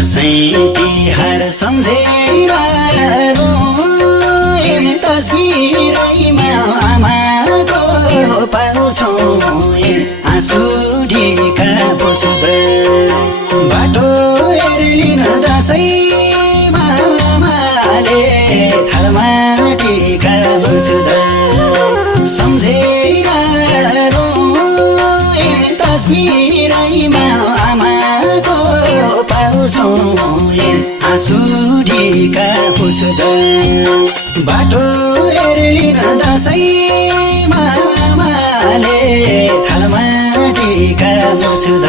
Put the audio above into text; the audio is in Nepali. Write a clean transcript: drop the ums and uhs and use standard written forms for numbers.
दसैँ तिहार सम्झेर रोए तस्बिरैमा आमाको पाउँछौ आँसु ढिका पुछ्द बाटो हेरिलिन दसैँमा आमाले थालमा टिका पुछ्द सम्झेर रोए तस्बिरैमा आमाको पाउँछौ आँसु ढिका पुछ्द बाटो हेरिलिन दसैँमा आमाले थालमा टिका पुछ्द